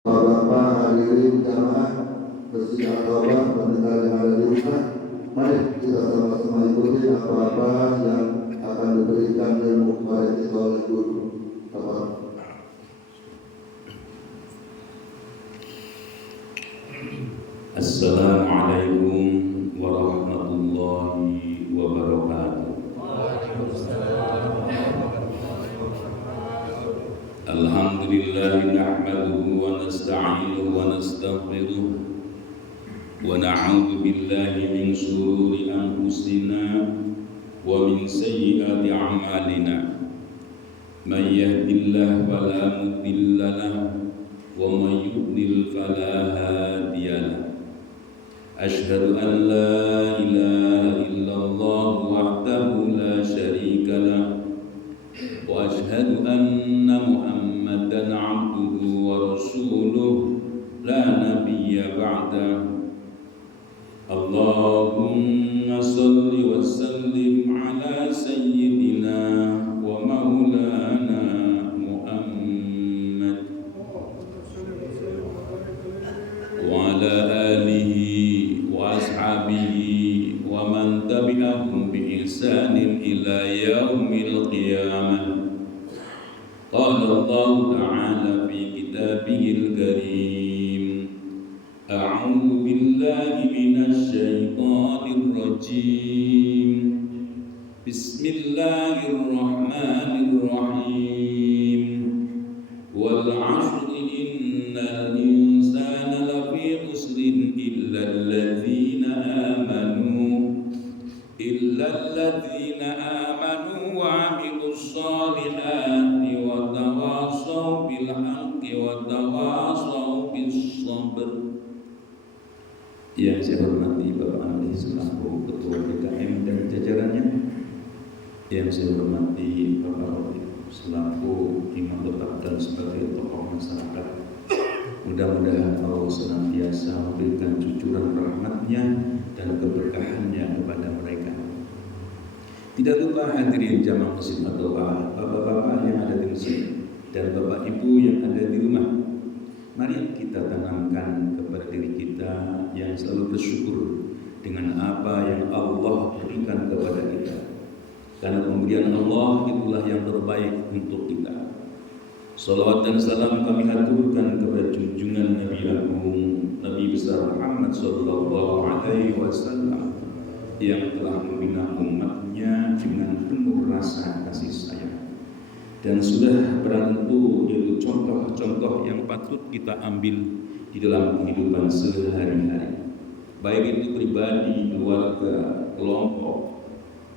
Bapak hadirin jamaah Masjid Al-Kaabah pendengar yang ada di rumah, mari kita sama-sama ikuti apa-apa yang akan diberikan ilmu kepada kita oleh guru. Assalamualaikum warahmatullahi wabarakatuh. Alhamdulillah nahmaduhu wa nasta'inuhu wa nastaghfiruh wa na'udzu billahi min shururi anfusina wa min sayyiati a'malina. Man yahdihillahu fala mudilla lahu wa man yudlil fala hadiya lahu. Asyhadu an la ilaha illallah wahdahu la syarika lah wa asyhadu anna Muhammadan abduhu wa rasuluh la nabiyya ba'dahu. Allahumma salli wa sallim ala sayyidina wa maulana Muhammad wa ala alihi wa ashabihi wa man tabi'ahum bi ihsanin ila yaumil qiyamah. Qala Allah ta'ala fi kitabihil karim, a'udzu billahi minasy syaithanir rajim. Bismillahirrahmanirrahim. Wal 'ashri innal insana lafi khusrin illa alladzina amanu wa 'amilus shalihati wa tawassaw bil haqqi wa tawassaw bis sabr. Yang saya hormati Bapak Ahli selaku Ketua DKM dan jajarannya, yang saya hormati Bapak Rodi selaku imam tetap dan sebagai tokoh masyarakat, mudah-mudahan Allah senantiasa memberikan cucuran rahmatnya dan keberkahannya kepada mereka. Tidak lupa hadirin jamaah Masjid Al-Kaabah, bapak-bapak yang ada di masjid dan bapak ibu yang ada di rumah, mari kita tanamkan kepada diri kita yang selalu bersyukur dengan apa yang Allah berikan kepada kita, karena pemberian Allah itulah yang terbaik untuk kita. Salawat dan salam kami haturkan kepada junjungan Nabi Agung, Nabi besar Muhammad sallallahu alaihi wasallam yang telah membina umatnya dengan penuh rasa kasih sayang, dan sudah barang tentu yaitu contoh-contoh yang patut kita ambil di dalam kehidupan sehari-hari, baik itu pribadi, keluarga, kelompok,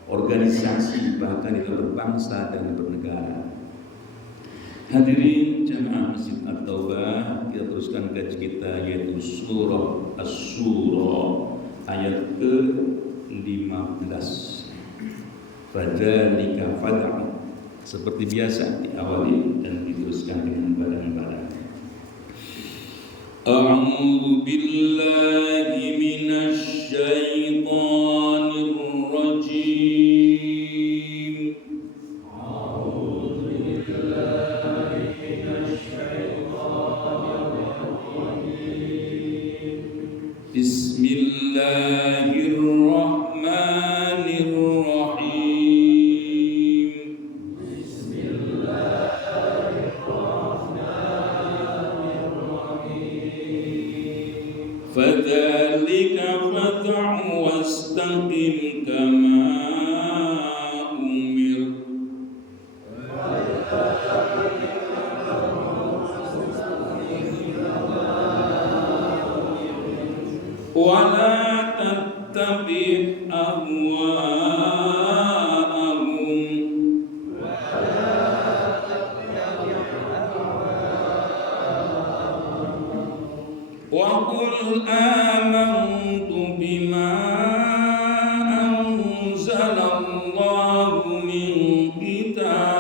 organisasi, bahkan di dalam berbangsa dan bernegara. Hadirin jamaah Masjid At-Taubah, kita teruskan kaji kita yaitu surah Asy-Syura ayat ke-15. Fadzalika fad'u. Seperti biasa diawali dan diteruskan dengan badan-badan. A'udzu billahi minasy syaithanir rajim. A'udzu billahi minasy syaithanir rajim. Bismillahirrahmanirrahim. Fadzalika fad'u wastaqim kama umir. Wa la tattabi' ahwa'ahum. Wa qul amantu bima anzalallahu min kitab.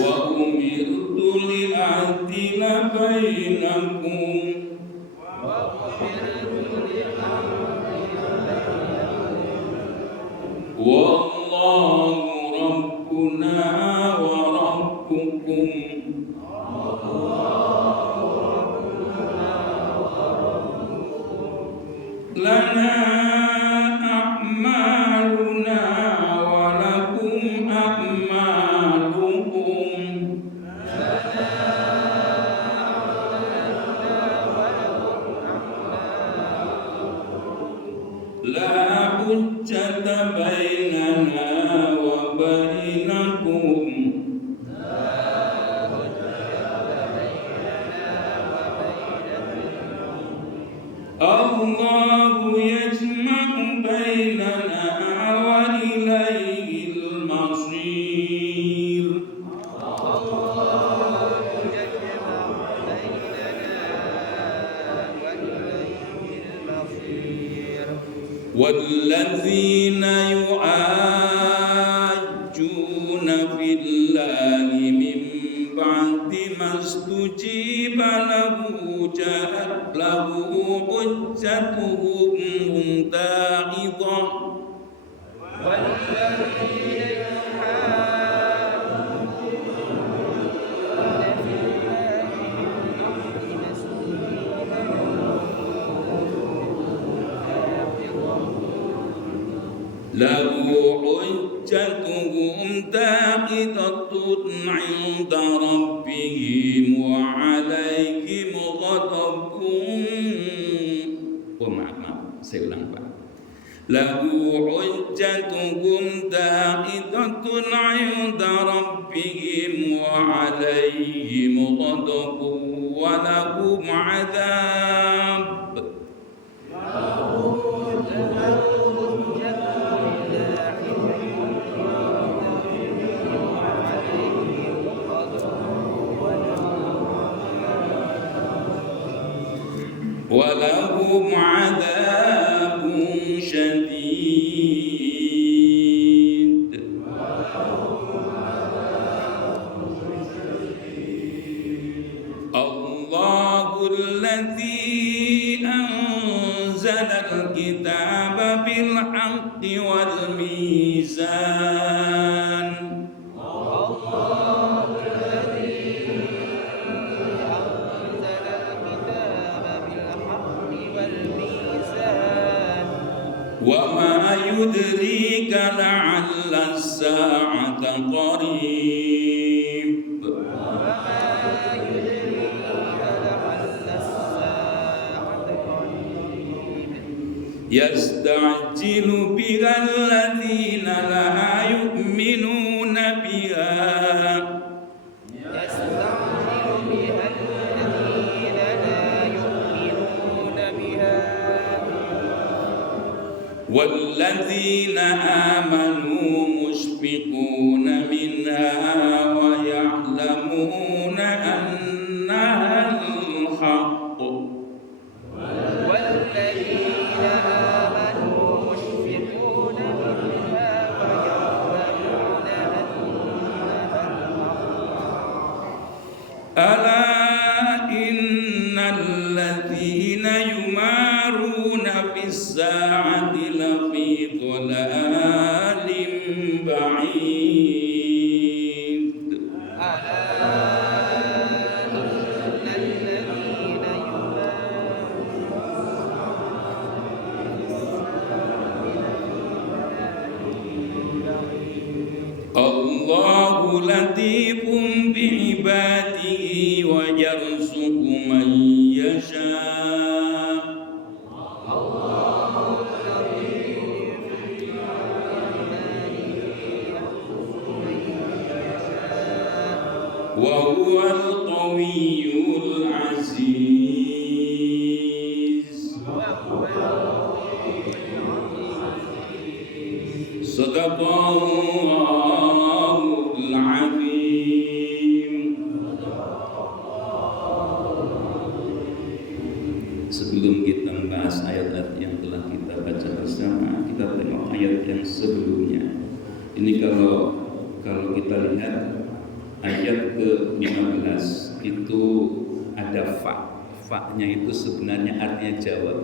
Wa umirtu li'adila bainakum. Wallahu rabbuna wa rabbukum. Lana a'maluna wa lakum a'malukum. La hujjata bainana wa bainakum. Allahu yajma'u bainana wa ilaihil masir. والذين يعاجون في الله من بعد ما استجيب له جاءت له حجتهم داحضة. له حجتهم داحضة عند ربهم وعليهم غضب. Maaf, saya ulang Pak. Lahu hujjatuhum dahidatun 'inda rabbihim wa 'alaihim ghadabun wa lahum 'adzab. ولهم عذاب شديد. الله الذي أنزل الكتاب بالحق والميزان. وما يدريك لعل الساعة قريب. يستعجل بها الذين لا يؤمنون بها. والذين آمنوا مشفقون منها ويعلمون أنها الحق. والذين آمنوا مشفقون منها ويعلمون أنها الحق. ألا إن الذين يمارون في الساعة لفي ضلال بعيد. الله لطيف بعباده ويرزق من يشاء. وهو القوي العزيز. صدق الله العظيم. Sebelum kita membahas ayat-ayat yang telah kita baca bersama, kita tengok ayat yang sebelumnya. Ini kalau kita lihat ayat ke-15 itu ada fa. Fa-nya itu sebenarnya artinya jawab.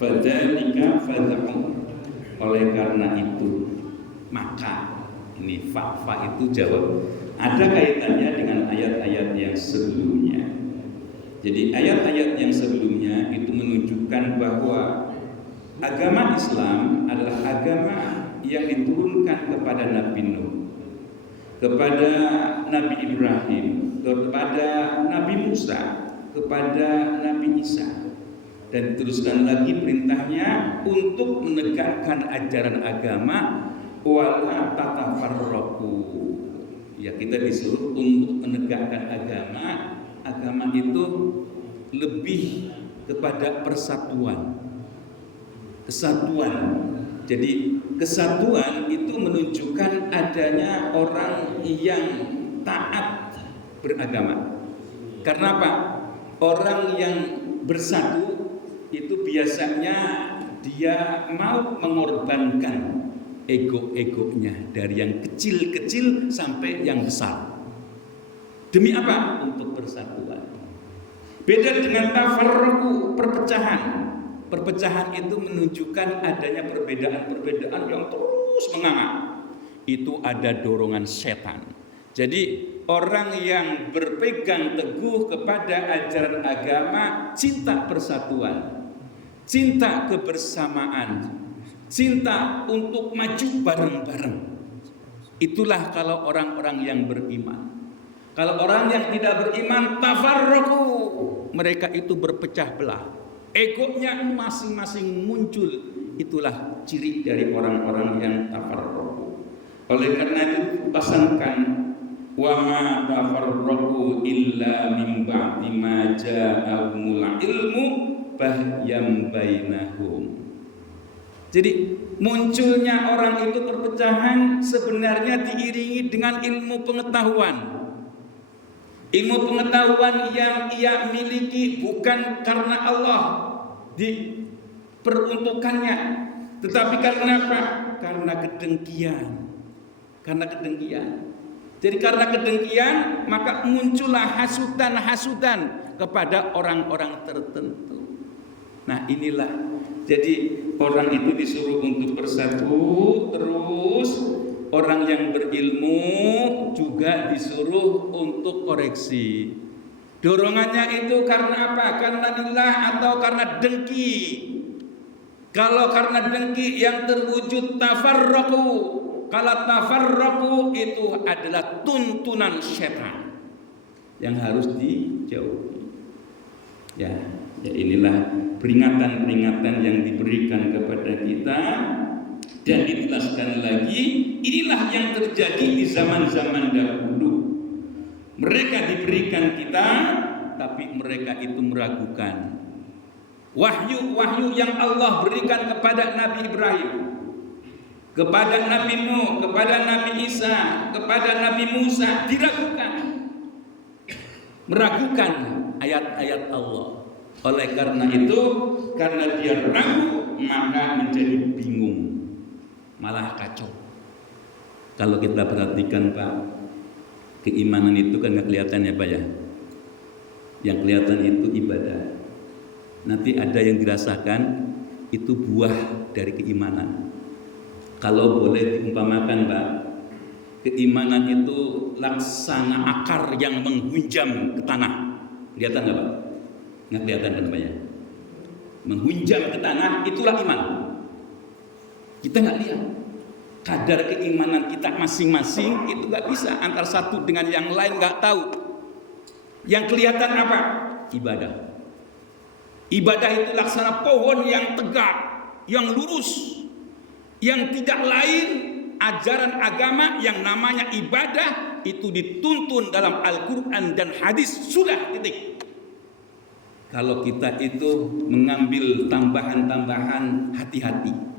Fadzalika fad'u. Oleh karena itu, Maka ini fa itu jawab. Ada kaitannya dengan ayat-ayat yang sebelumnya. Jadi ayat-ayat yang sebelumnya itu menunjukkan bahwa agama Islam adalah agama yang diturunkan kepada Nabi Nuh, kepada Nabi Ibrahim, kepada Nabi Musa, kepada Nabi Isa. Dan diteruskan lagi perintahnya untuk menegakkan ajaran agama wala tatafarraqu. Ya, kita disuruh untuk menegakkan agama. Agama itu lebih kepada persatuan, kesatuan. Jadi kesatuan itu menunjukkan adanya orang yang taat beragama. Karena apa? Orang yang bersatu itu biasanya dia mau mengorbankan ego-egonya dari yang kecil-kecil sampai yang besar. Demi apa? Untuk persatuan. Beda dengan tafarruqu, perpecahan. Perpecahan itu menunjukkan adanya perbedaan-perbedaan yang terus menganga. Itu ada dorongan setan. Jadi orang yang berpegang teguh kepada ajaran agama, cinta persatuan, cinta kebersamaan, cinta untuk maju bareng-bareng. Itulah kalau orang-orang yang beriman. Kalau orang yang tidak beriman, tafarraqu, mereka itu berpecah belah. Egonya masing-masing muncul. Itulah ciri dari orang-orang yang tafarraqu. Oleh karena itu pasangkan wa ma tafarraqu illa min ba'di ma ja'ahumul ilmu bahyam bainahum. Jadi munculnya orang itu perpecahan sebenarnya diiringi dengan ilmu pengetahuan. Ilmu pengetahuan yang ia miliki bukan karena Allah diperuntukannya, tetapi karena apa? Karena kedengkian. Karena kedengkian. Jadi karena kedengkian maka muncullah hasutan-hasutan kepada orang-orang tertentu. Nah inilah, jadi orang itu disuruh untuk bersatu terus. Orang yang berilmu juga disuruh untuk koreksi. Dorongannya itu karena apa? Karena lillah atau karena dengki. Kalau karena dengki yang terwujud tafarraqu. Kalau tafarraqu itu adalah tuntunan setan yang harus dijauhi. Ya inilah peringatan-peringatan yang diberikan kepada kita. Dan dijelaskan lagi, inilah yang terjadi di zaman-zaman dahulu. Mereka diberikan kitab, tapi mereka itu meragukan. Wahyu yang Allah berikan kepada Nabi Ibrahim, kepada Nabi Nuh, kepada Nabi Isa, kepada Nabi Musa, diragukan. Meragukan ayat-ayat Allah. Oleh karena itu, karena dia ragu, maka menjadi bingung. Malah kacau. Kalau kita perhatikan Pak, keimanan itu kan nggak kelihatan ya Pak ya. Yang kelihatan itu ibadah. Nanti ada yang dirasakan itu buah dari keimanan. Kalau boleh diumpamakan Pak, keimanan itu laksana akar yang menghunjam ke tanah. Kelihatan nggak Pak? Nggak kelihatan kan Pak ya? Menghunjam ke tanah itulah iman. Kita nggak lihat kadar keimanan kita masing-masing, itu nggak bisa antara satu dengan yang lain, nggak tahu. Yang kelihatan apa? Ibadah. Ibadah itu laksana pohon yang tegak, yang lurus, yang tidak lain ajaran agama yang namanya ibadah itu dituntun dalam Al-Quran dan hadis, sudah titik. Kalau kita itu mengambil tambahan-tambahan, hati-hati.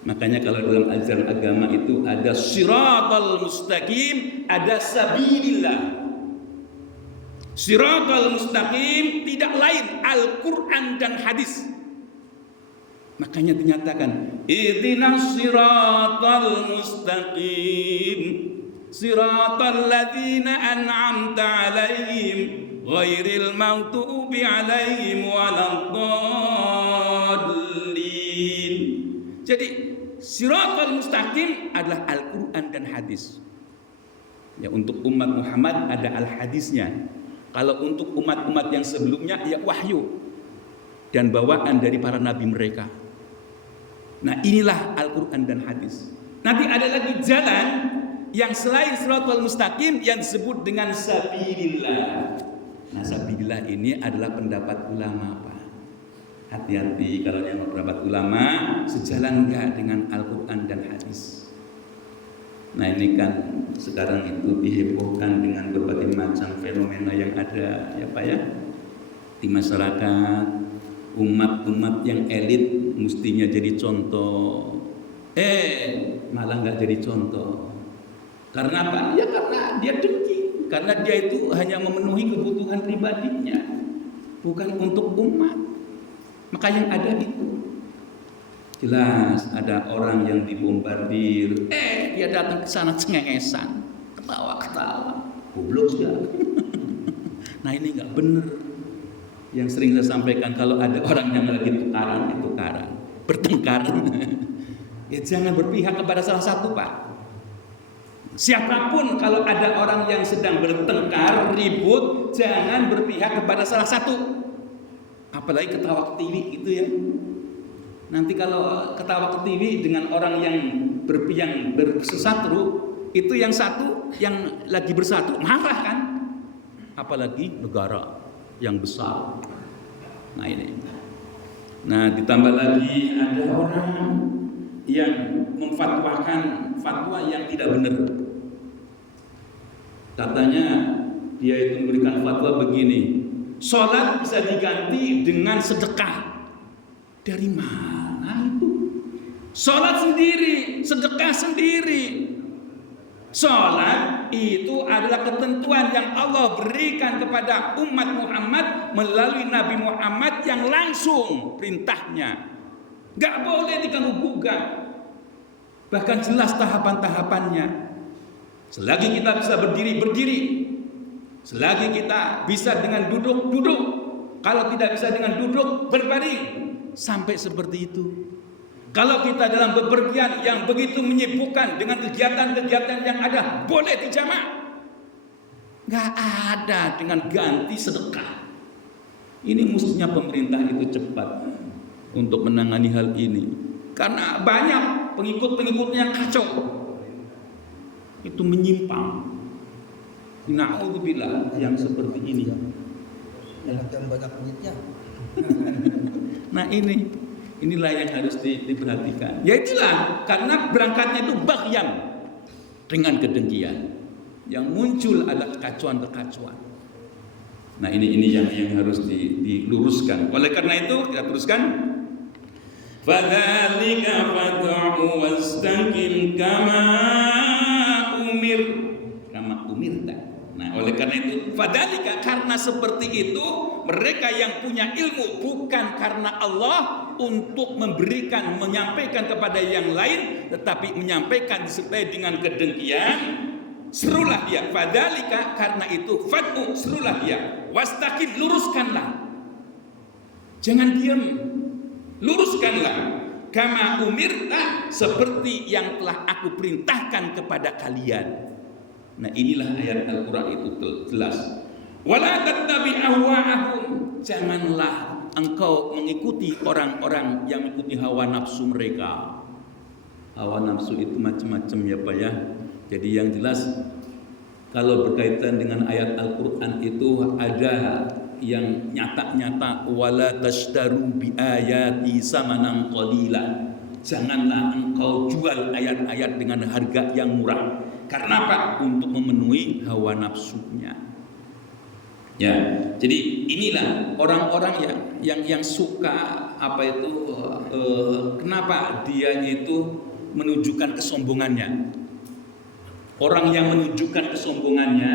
Makanya kalau dalam ajaran agama itu ada siratal mustaqim, ada sabilillah. Siratal mustaqim tidak lain Al-Quran dan hadis. Makanya dinyatakan ihdinas siratal mustaqim siratal ladzina an'amta 'alaihim ghairil maghdubi 'alaihim waladdallin. Jadi Siratal mustaqim adalah Al-Quran dan hadis. Ya, untuk umat Muhammad ada al-hadisnya. Kalau untuk umat-umat yang sebelumnya ya wahyu dan bawaan dari para nabi mereka. Nah, inilah Al-Quran dan hadis. Nanti ada lagi jalan yang selain siratal mustaqim yang disebut dengan sabilillah. Nah, sabilillah ini adalah pendapat ulama, Pak. Hati-hati kalau yang pendapat ulama sejalan enggak dengan Al-Quran dan hadis. Nah, ini kan sekarang itu dihebohkan dengan berbagai macam fenomena yang ada, ya Pak ya, di masyarakat. Umat-umat yang elit mestinya jadi contoh, malah nggak jadi contoh. Karena apa? Ya karena dia dengki, karena dia itu hanya memenuhi kebutuhan pribadinya, bukan untuk umat. Maka yang ada itu jelas ada orang yang dibombardir, dia datang ke sana cengengesan, ketawa-ketawa, goblok ya. Nah, ini nggak benar. Yang sering saya sampaikan, kalau ada orang yang lagi tukaran, bertengkar, ya jangan berpihak kepada salah satu, Pak. Siapapun kalau ada orang yang sedang bertengkar, ribut, jangan berpihak kepada salah satu. Apalagi ketawa ketiwi gitu ya. Nanti kalau ketawa ketiwi dengan orang yang bersesatru, itu yang satu yang lagi bersatu marah kan? Apalagi negara yang besar. Nah, ini. Nah, ditambah lagi ada orang yang memfatwakan fatwa yang tidak benar. Katanya dia itu memberikan fatwa begini, sholat bisa diganti dengan sedekah. Dari mana itu? Sholat sendiri, sedekah sendiri. Sholat itu adalah ketentuan yang Allah berikan kepada umat Muhammad melalui Nabi Muhammad yang langsung perintahnya. Gak boleh diganggu gugat. Bahkan jelas tahapan-tahapannya. Selagi kita bisa berdiri. Selagi kita bisa dengan duduk. Kalau tidak bisa dengan duduk, berbaring. Sampai seperti itu. Kalau kita dalam bepergian yang begitu menyibukkan dengan kegiatan-kegiatan yang ada, boleh dijamak. Gak ada dengan ganti sedekah. Ini mestinya pemerintah itu cepat untuk menangani hal ini. Karena banyak pengikut-pengikutnya kacau. Itu menyimpang. Na'udzubillah yang seperti ini. Yang banyak duitnya. Nah, inilah yang harus diperhatikan. Ya itulah, karena berangkatnya itu baghyan, dengan kedengkian. Yang muncul adalah kekacauan-kekacauan. Nah, ini yang harus diluruskan. Oleh karena itu kita teruskan. Fadzalika fad'u wastaqim kama umirta. Nah, oleh karena itu, fadzalika, karena seperti itu, mereka yang punya ilmu bukan karena Allah untuk menyampaikan kepada yang lain, tetapi menyampaikan disertai dengan kedengkian, serulah dia. Fadzalika, karena itu, fad'u, serulah dia. Wastaqim, luruskanlah. Jangan diam. Luruskanlah. Kama umirta, seperti yang telah aku perintahkan kepada kalian. Nah, inilah ayat Al-Quran itu jelas. Wala tattabi' ahwa'ahum, janganlah engkau mengikuti orang-orang yang mengikuti hawa nafsu mereka. Hawa nafsu itu macam-macam ya Pak ya. Jadi yang jelas kalau berkaitan dengan ayat Al-Quran itu ada yang nyata-nyata, wala tashtaru bi ayati samanan qalila. Janganlah engkau jual ayat-ayat dengan harga yang murah. Karena apa? Untuk memenuhi hawa nafsunya. Ya, jadi inilah orang-orang yang suka apa itu, kenapa dia itu menunjukkan kesombongannya. Orang yang menunjukkan kesombongannya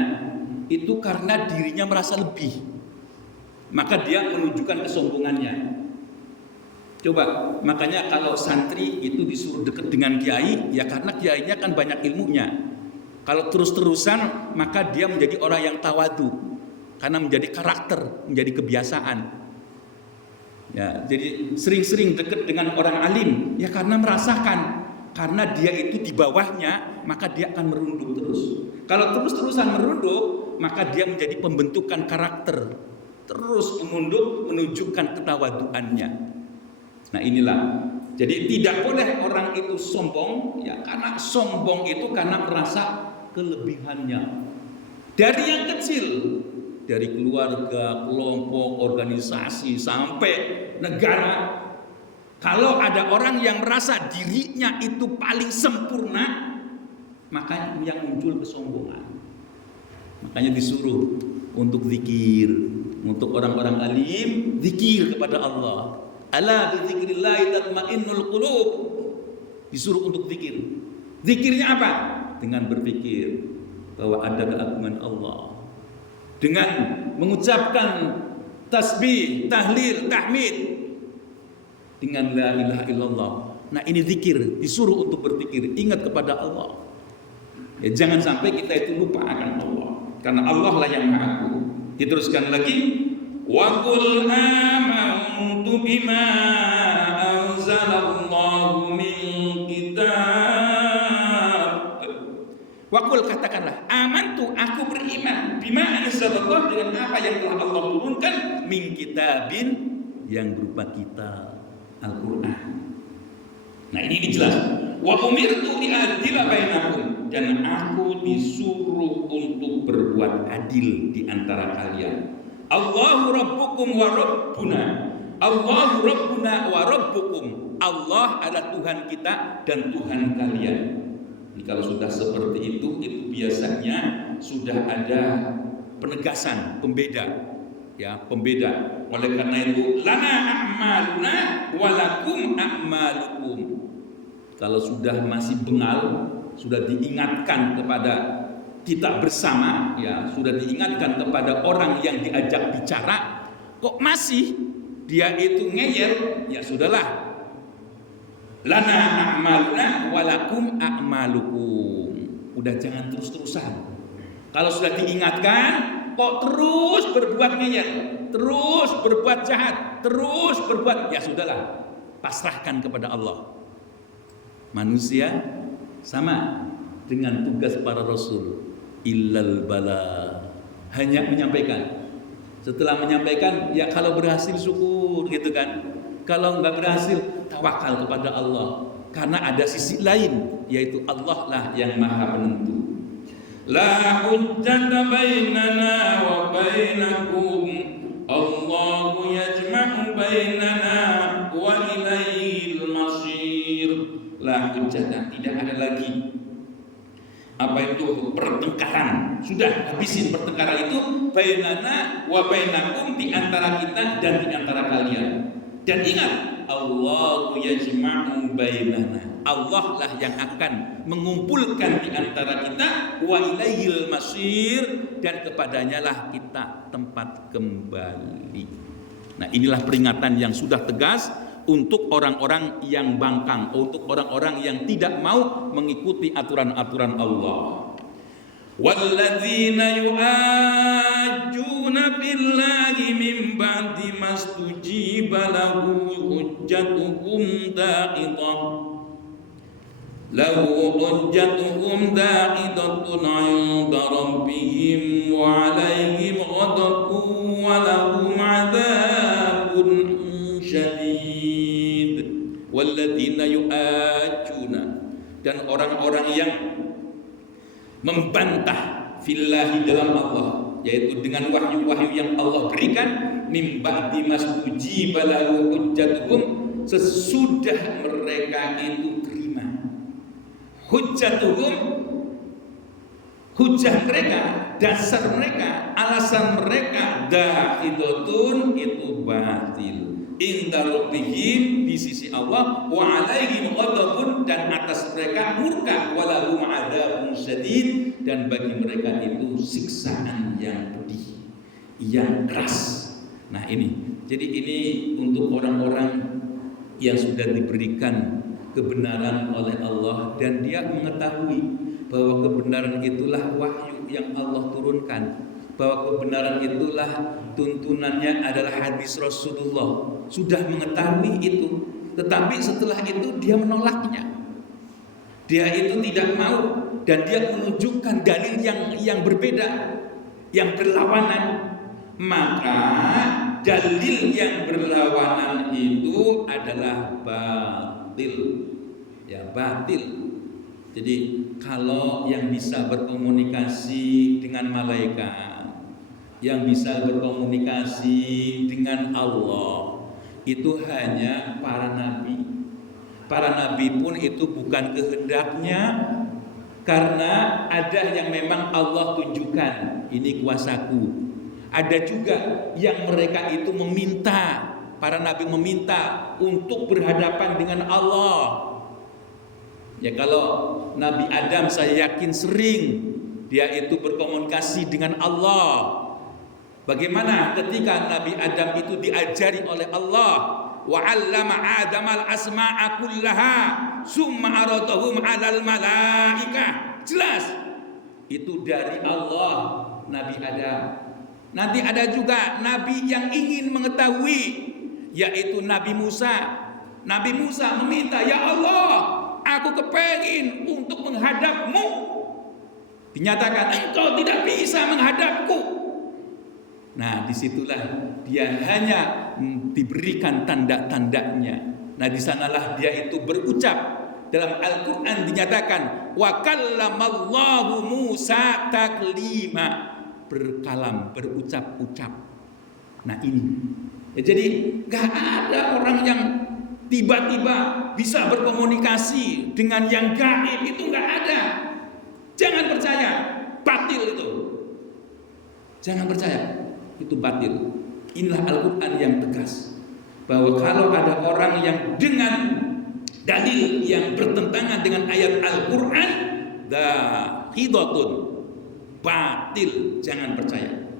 itu karena dirinya merasa lebih, maka dia menunjukkan kesombongannya. Coba, makanya kalau santri itu disuruh dekat dengan kiai, ya karena kiainya kan banyak ilmunya. Kalau terus-terusan, maka dia menjadi orang yang tawadu, karena menjadi karakter, menjadi kebiasaan. Ya, jadi sering-sering dekat dengan orang alim, ya karena merasakan Karena dia itu di bawahnya, maka dia akan merunduk terus. Kalau terus-terusan merunduk, maka dia menjadi pembentukan karakter. Terus menunduk, menunjukkan ketawaduannya. Nah inilah. Jadi tidak boleh orang itu sombong, ya karena sombong itu karena merasa kelebihannya. Dari yang kecil, dari keluarga, kelompok, organisasi, sampai negara. Kalau ada orang yang merasa dirinya itu paling sempurna, maka yang muncul kesombongan. Makanya disuruh untuk zikir, untuk orang-orang alim, zikir kepada Allah. Ala bizikrillah tatmainnul qulub. Disuruh untuk zikir. Zikirnya apa? Dengan berpikir bahwa ada keagungan Allah. Dengan mengucapkan tasbih, tahlil, tahmid, dengan la ilaha illallah. Nah ini zikir, disuruh untuk berpikir, ingat kepada Allah. Ya, jangan sampai kita itu lupa akan Allah, karena Allah lah yang Maha Agung. Diteruskan lagi, wa qul amantu bima anzalallahu min kitab. Wa qul, katakanlah, amantu, aku beriman, bima anzalallahu, dengan apa yang telah Allah turunkan, min kitabin, yang berupa kitab Al-Quran. Nah ini jelas. Wa umirtu li'adila bainakum, dan aku disuruh untuk berbuat adil di antara kalian. Allahu rabbukum wa rabbuna. Allahu rabbuna wa rabbukum. Allah adalah Tuhan kita dan Tuhan kalian. Jadi kalau sudah seperti itu biasanya sudah ada penegasan, pembeda. Ya, pembeda. Oleh karena itu, lana a'maluna walakum a'malukum. Kalau sudah masih bengal, sudah diingatkan kepada kita bersama, ya, sudah diingatkan kepada orang yang diajak bicara, kok masih dia itu ngeyel, ya sudahlah. Lana a'maluna walakum a'malukum. Udah jangan terus-terusan. Kalau sudah diingatkan, kok terus berbuat ngeyel, terus berbuat jahat, terus berbuat, ya sudahlah, pasrahkan kepada Allah. Manusia sama dengan tugas para rasul, illal bala, hanya menyampaikan. Setelah menyampaikan, ya kalau berhasil syukur gitu kan. Kalau enggak berhasil, tawakal kepada Allah. Karena ada sisi lain, yaitu Allah lah yang Maha Penentu. La hujjata bainana wa bainakum, Allahu yajma'u bainana wa ilaihil masir. La hujjata, tidak ada lagi apa itu pertengkaran. Sudah habisin pertengkaran itu, bainana wa bainakum, di antara kita dan di antara kalian. Dan ingat, Allahu yajma'u bainana, Allah lah yang akan mengumpulkan di antara kita, wa ilaihil masir, dan kepadanya lah kita tempat kembali. Nah inilah peringatan yang sudah tegas untuk orang-orang yang bangkang, untuk orang-orang yang tidak mau mengikuti aturan-aturan Allah. Walladzina yu'ajjuna billahi min ba'di mastujiba lahu hujjatuhum da'idah. Lahu hujjatuhum da'idatun 'inda rabbihim wa 'alaihim ghadabun wa lahum 'adzabun syadid. Walladzina yu'ajjuna, dan orang-orang yang membantah fillahi dalam Allah, yaitu dengan wahyu-wahyu yang Allah berikan, mim ba'di mastujiba lahu hujjatuhum, sesudah mereka itu terima hujjatuhum, hujjah mereka, dasar mereka, alasan mereka, da'idatun, itu batil, inda rabbihim, di sisi Allah, wa alaihim ghadabun, dan atas mereka murka, walahum adzabun syadid, dan bagi mereka itu siksaan yang pedih, yang keras. Nah ini, jadi ini untuk orang-orang yang sudah diberikan kebenaran oleh Allah, dan dia mengetahui bahwa kebenaran itulah wahyu yang Allah turunkan, bahwa kebenaran itulah tuntunannya adalah hadis Rasulullah. Sudah mengetahui itu, tetapi setelah itu dia menolaknya. Dia itu tidak mau dan dia menunjukkan dalil yang berbeda, yang berlawanan. Maka dalil yang berlawanan itu adalah batil. Ya, batil. Jadi kalau yang bisa berkomunikasi dengan malaikat, yang bisa berkomunikasi dengan Allah, itu hanya para nabi. Para nabi pun itu bukan kehendaknya, karena ada yang memang Allah tunjukkan, ini kuasaku. Ada juga yang mereka itu meminta, para nabi meminta untuk berhadapan dengan Allah. Ya, kalau Nabi Adam saya yakin sering dia itu berkomunikasi dengan Allah. Bagaimana ketika Nabi Adam itu diajari oleh Allah, wa 'allama Adam al-asma'a kullaha summa aradahum 'alal malaikah. Jelas itu dari Allah, Nabi Adam. Nanti ada juga nabi yang ingin mengetahui, yaitu Nabi Musa. Nabi Musa meminta, ya Allah, aku kepengin untuk menghadapmu. Dinyatakan engkau tidak bisa menghadapku. Nah, disitulah dia hanya diberikan tanda-tandanya. Nah, di sanalah dia itu berucap. Dalam Al-Quran dinyatakan wa kallamallahu Musa taklima, berkalam, berucap-ucap. Nah ini ya, jadi gak ada orang yang tiba-tiba bisa berkomunikasi dengan yang gaib, itu gak ada. Jangan percaya, batil itu. Jangan percaya, itu batil. Inilah Al-Quran yang tegas, bahwa kalau ada orang yang dengan dalil yang bertentangan dengan ayat Al-Quran, dahidatun, batil, jangan percaya.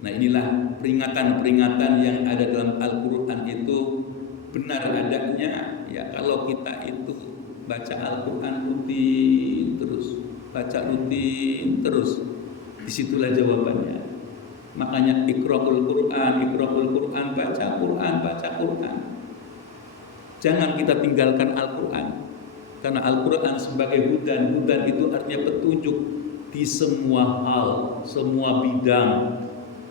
Nah inilah peringatan-peringatan yang ada dalam Al-Quran itu benar adanya. Ya, kalau kita itu baca Al-Quran rutin terus, baca rutin terus, disitulah jawabannya. Makanya iqra'ul Quran, baca Quran, baca Quran. Jangan kita tinggalkan Al-Quran, karena Al-Quran sebagai hudan itu artinya petunjuk di semua hal, semua bidang.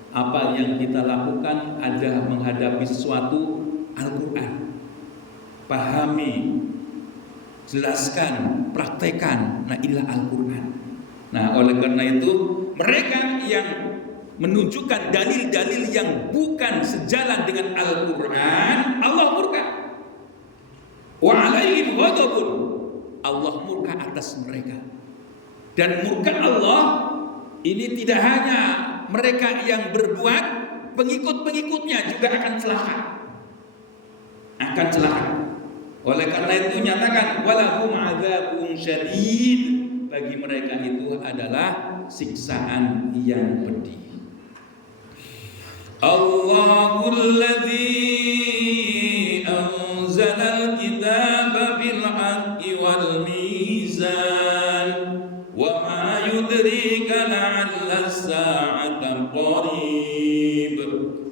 Apa yang kita lakukan ada menghadapi sesuatu, Al-Quran. Pahami, jelaskan, praktekan. Nah inilah Al-Quran. Nah oleh karena itu mereka yang menunjukkan dalil-dalil yang bukan sejalan dengan Al-Quran, Allah murka. Wa alaihim ghadabun, Allah murka atas mereka. Dan murka Allah ini tidak hanya mereka yang berbuat, pengikut-pengikutnya juga akan celaka. Akan celaka. Oleh karena itu nyatakan walahum adzabun syadid, bagi mereka itu adalah siksaan yang pedih. Allahul ladzi anzalal kitaba bil haqqi wal mizan wa ma yudrika la'alla as-sa'ata qarib.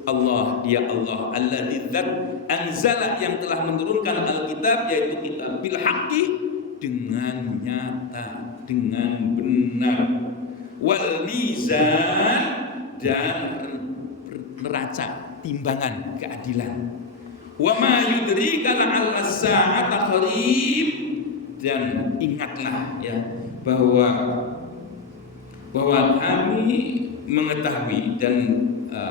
Allah, dia Allah, alladzi dzat anzala, yang telah menurunkan Alkitab, yaitu kitab, bil haqqi, dengan nyata, dengan benar, wal mizan, dan neraca, timbangan keadilan. Wa ma yudrika la'alla as-sa'ata qarib, dan ingatlah ya bahwa kami mengetahui dan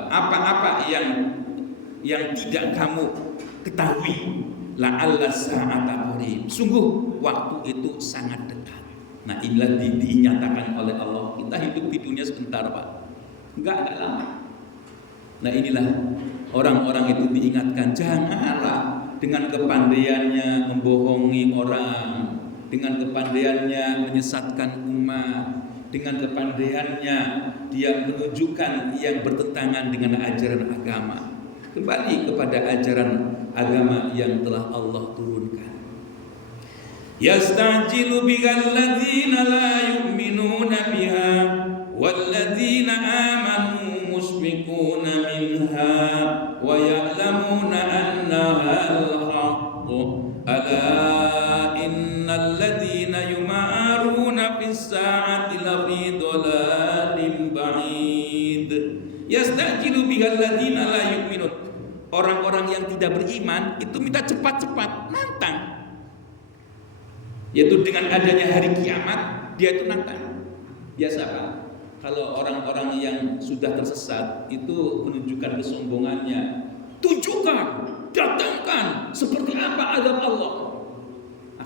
apa-apa yang tidak kamu ketahui, la'alla as-sa'ata qarib, sungguh waktu itu sangat dekat. Nah inilah dinyatakan oleh Allah. Kita hidup di dunia sebentar Pak, enggak lama. Nah inilah orang-orang itu diingatkan, janganlah dengan kepandaiannya membohongi orang, dengan kepandaiannya menyesatkan umat, dengan kepandaiannya dia menunjukkan yang bertentangan dengan ajaran agama. Kembali kepada ajaran agama yang telah Allah turunkan. Yastajilu bihal ladzina la yu'minuna biha wal ladzina amanu musbiquna minha wa ya'lamuna annaha al-haqq ala innal ladzina yujadilu bihal ladzina la yu'minun. Orang-orang yang tidak beriman itu minta cepat-cepat nantang. Yaitu dengan adanya hari kiamat, dia itu nantang. Biasa Pak, kalau orang-orang yang sudah tersesat itu menunjukkan kesombongannya, tunjukkan, datangkan seperti apa azab Allah.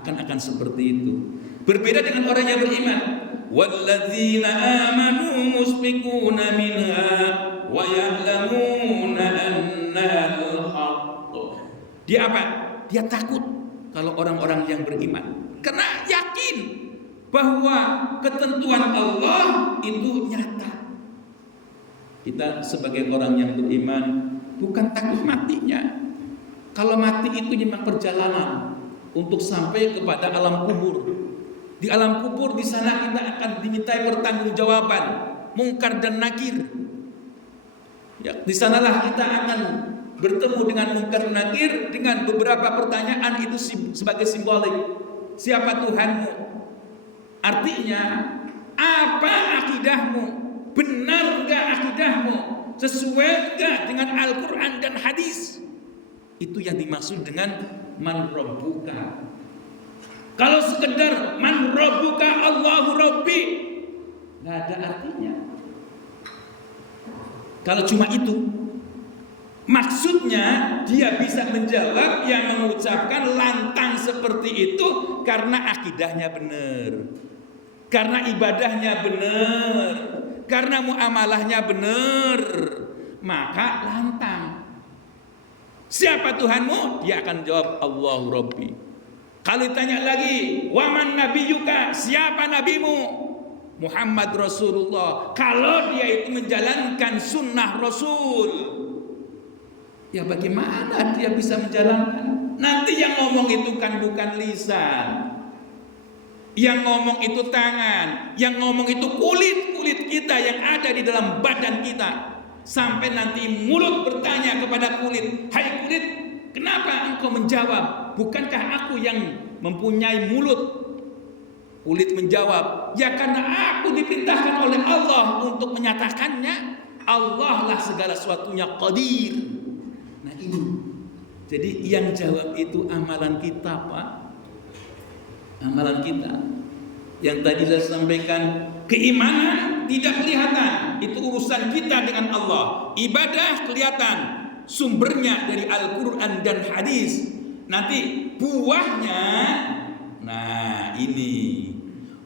Akan seperti itu. Berbeda dengan orang yang beriman. Walladzina amanu musbiquna minha wa ya'lamuna annahal haqq. Dia apa? Dia takut kalau orang-orang yang beriman. Karena yakin bahwa ketentuan Allah itu nyata. Kita sebagai orang yang beriman bukan takut matinya. Kalau mati itu memang perjalanan untuk sampai kepada alam kubur. Di alam kubur di sana kita akan dimintai pertanggungjawaban mungkar dan nakir. Ya, di sanalah kita akan bertemu dengan mungkar dan nakir dengan beberapa pertanyaan itu sebagai simbolik. Siapa Tuhanmu? Artinya apa akidahmu? Benar enggak akidahmu? Sesuai enggak dengan Al-Quran dan hadis? Itu yang dimaksud dengan man rabbuka. Kalau sekedar man rabbuka Allahu Rabbi, nggak ada artinya. Kalau cuma itu, maksudnya dia bisa menjawab yang mengucapkan lantang seperti itu karena akidahnya benar, karena ibadahnya benar, karena muamalahnya benar, maka lantang. Siapa Tuhanmu? Dia akan jawab Allahu Rabbi. Kalau ditanya lagi, waman nabiyuka, siapa nabimu? Muhammad Rasulullah. Kalau dia itu menjalankan sunnah Rasul, ya bagaimana dia bisa menjalankan? Nanti yang ngomong itu kan bukan lisan, yang ngomong itu tangan, yang ngomong itu kulit kita yang ada di dalam badan kita. Sampai nanti mulut bertanya kepada kulit, hai kulit, kenapa engkau menjawab? Bukankah aku yang mempunyai mulut? Kulit menjawab, ya karena aku diperintahkan oleh Allah untuk menyatakannya. Allah lah segala sesuatunya qadir. Nah ini, jadi yang jawab itu amalan kita Pak. Amalan kita. Yang tadi saya sampaikan, keimanan tidak kelihatan, itu urusan kita dengan Allah. Ibadah kelihatan, sumbernya dari Al-Quran dan hadis. Nanti buahnya, nah ini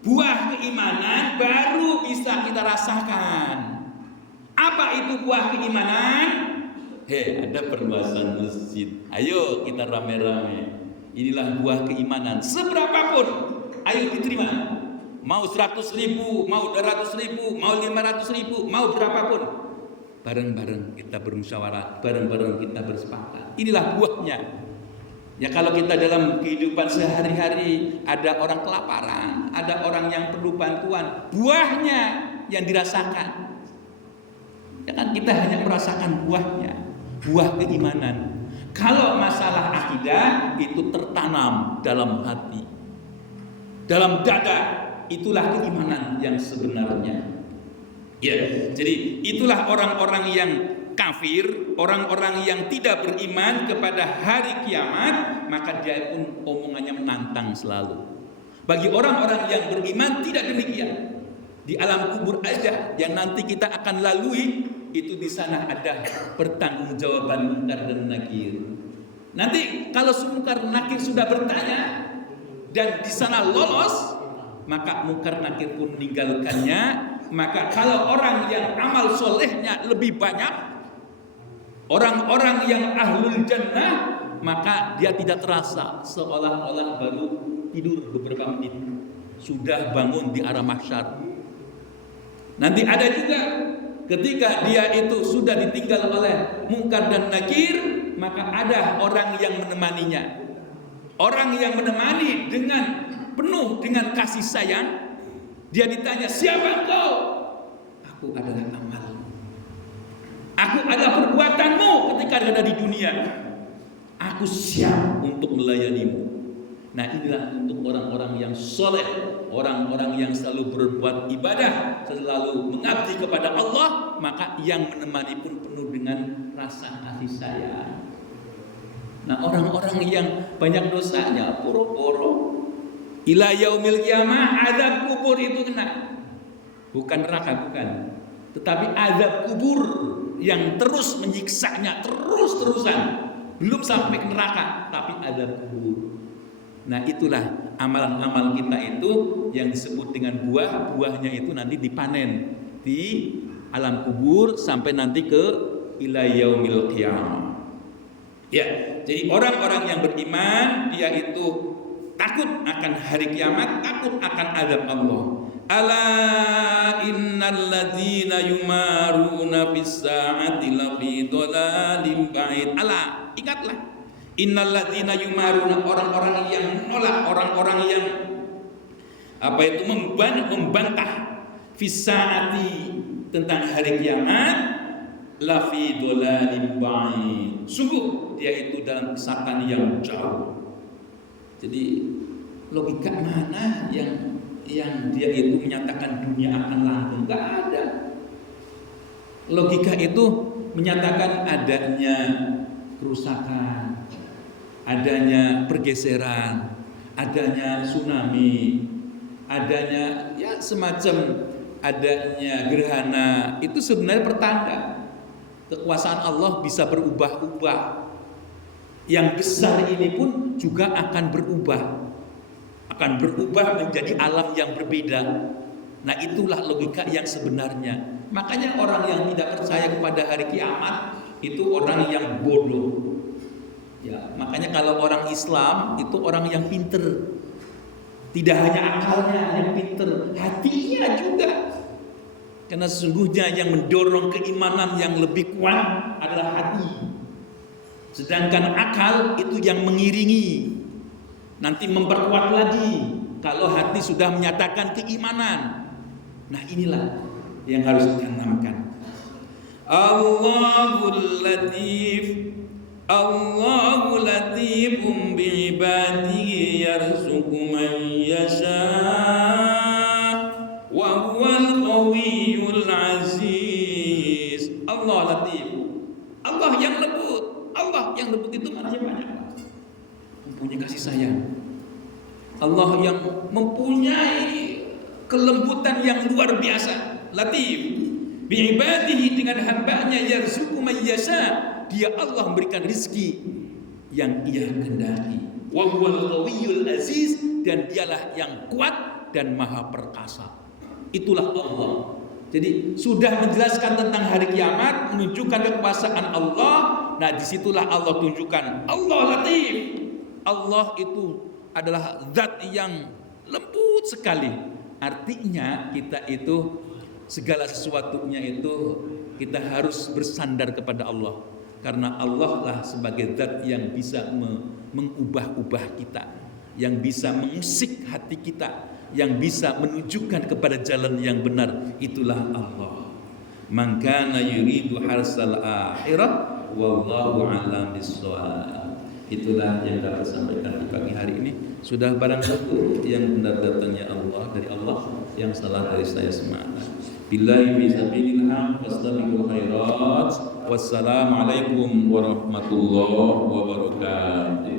buah keimanan baru bisa kita rasakan. Apa itu buah keimanan? Ada perluasan masjid. Ayo kita rame-rame. Inilah buah keimanan. Seberapapun, ayo diterima. Mau 100.000, mau 200.000, mau 500.000, mau berapapun. Bareng-bareng kita bermusyawarah, bareng-bareng kita bersepakat. Inilah buahnya. Ya kalau kita dalam kehidupan sehari-hari ada orang kelaparan, ada orang yang perlu bantuan, buahnya yang dirasakan. Ya kan kita hanya merasakan buahnya, buah keimanan. Kalau masalah akidah itu tertanam dalam hati, dalam dada. Itulah keimanan yang sebenarnya. Ya, jadi itulah orang-orang yang kafir, orang-orang yang tidak beriman kepada hari kiamat, maka dia pun omongannya menantang selalu. Bagi orang-orang yang beriman tidak demikian. Di alam kubur aja yang nanti kita akan lalui, itu di sana ada pertanggungjawaban mungkar dan nakir. Nanti kalau mungkar nakir sudah bertanya dan di sana lolos, maka mungkar nakir pun meninggalkannya. Maka kalau orang yang amal solehnya lebih banyak, orang-orang yang ahlul jannah, maka dia tidak terasa, seolah-olah baru tidur beberapa menit sudah bangun di arah mahsyar. Nanti ada juga ketika dia itu sudah ditinggal oleh mungkar dan nakir, maka ada orang yang menemaninya. Orang yang menemani dengan penuh dengan kasih sayang. Dia ditanya, siapa engkau? Aku adalah amalmu. Aku adalah perbuatanmu ketika ada di dunia. Aku siap untuk melayanimu. Nah inilah untuk orang-orang yang soleh, orang-orang yang selalu berbuat ibadah, selalu mengabdi kepada Allah, maka yang menemani pun penuh dengan dengan rasa kasih sayang. Nah, orang-orang yang banyak dosanya poro-poro ila yaumil qiyamah, azab kubur itu kena. Bukan neraka, bukan. Tetapi azab kubur yang terus menyiksanya terus-terusan. Belum sampai ke neraka, tapi azab kubur. Nah, itulah amalan-amalan kita itu yang disebut dengan buah-buahnya itu nanti dipanen di alam kubur sampai nanti ke ila yaumil qiyamah. Ya, jadi orang-orang yang beriman dia itu takut akan hari kiamat, takut akan azab Allah. Ala innal ladzina yumaruna fis sa'ati lafi dhalalim ba'id. Ala, ingatlah. Innal ladzina yumaruna, orang-orang yang menolak, orang-orang yang membantah fis sa'ati tentang hari kiamat, lafi dhalalim ba'id. Sungguh dia itu dalam kesesatan yang jauh. Jadi logika mana yang dia itu menyatakan dunia akan langgeng? Enggak ada. Logika itu menyatakan adanya kerusakan, adanya pergeseran, adanya tsunami, adanya ya semacam adanya gerhana. Itu sebenarnya pertanda kekuasaan Allah bisa berubah-ubah. Yang besar ini pun juga akan berubah menjadi alam yang berbeda. Nah, itulah logika yang sebenarnya. Makanya orang yang tidak percaya kepada hari kiamat itu orang yang bodoh. Ya, makanya kalau orang Islam itu orang yang pinter. Tidak hanya akalnya yang pinter, hatinya juga. Karena sesungguhnya yang mendorong keimanan yang lebih kuat adalah hati. Sedangkan akal itu yang mengiringi, nanti memperkuat lagi kalau hati sudah menyatakan keimanan. Nah, inilah yang harus ditanamkan. Allahul latifum bi'ibadihi yarzuqu man yasha wa huwal qawiyyul aziz. Allah latif, Allah yang lembut. Allah yang lembut itu maknanya banyak, mempunyai kasih sayang. Allah yang mempunyai kelembutan yang luar biasa. Latif bi'ibadihi, dengan hambanya, yarzuqu man yasha, dia Allah memberikan rizki yang ia kehendaki. Wa huwal qawiyyul aziz, dan dialah yang kuat dan maha perkasa. Itulah Allah. Jadi sudah menjelaskan tentang hari kiamat, menunjukkan kekuasaan Allah. Nah, disitulah Allah tunjukkan Allah latif. Allah itu adalah zat yang lembut sekali. Artinya kita itu segala sesuatunya itu kita harus bersandar kepada Allah. Karena Allah lah sebagai zat yang bisa mengubah-ubah kita, yang bisa mengusik hati kita, yang bisa menunjukkan kepada jalan yang benar. Itulah Allah. Man kana yuridu harsal akhirah wallahu a'lam bissawab. Itulah yang dapat sampaikan di pagi hari ini. Sudah barang tentu yang benar datangnya Allah dari Allah, yang salah dari saya semata. Billahi fi sabilillah fastabiqul khairat. Wassalamualaikum warahmatullahi wabarakatuh.